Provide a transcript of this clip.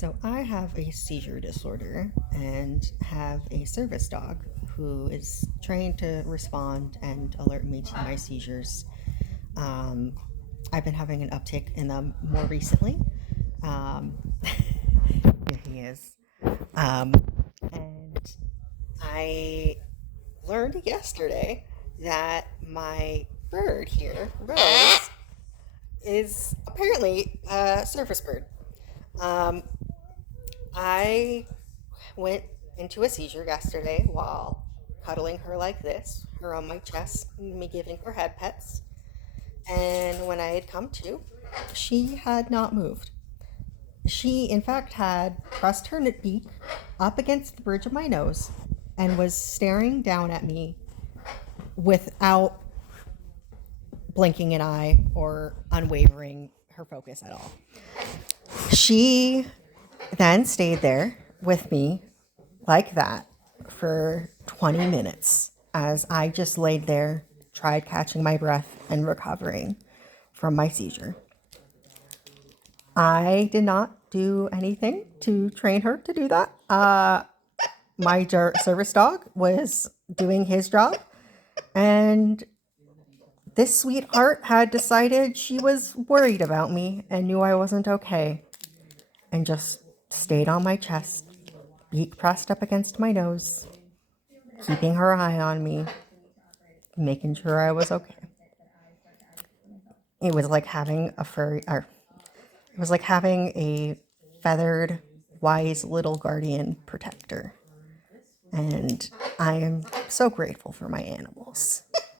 So I have a seizure disorder and have a service dog who is trained to respond and alert me to my seizures. Um, I've been having an uptick in them more recently. Um, Here he is. Um, and I learned yesterday that my bird here, Rose, is apparently a service bird. Um, I went into a seizure yesterday while cuddling her like this, her on my chest, me giving her head pets. And when I had come to, she had not moved. She, in fact, had pressed her beak up against the bridge of my nose and was staring down at me without blinking an eye or unwavering her focus at all. She then stayed there with me like that for 20 minutes as I just laid there, tried catching my breath and recovering from my seizure. I did not do anything to train her to do that. My service dog was doing his job, and this sweetheart had decided she was worried about me and knew I wasn't okay, and just stayed on my chest, beak pressed up against my nose, keeping her eye on me, making sure I was okay. It was like having it was like having a feathered, wise little guardian protector. And I am so grateful for my animals.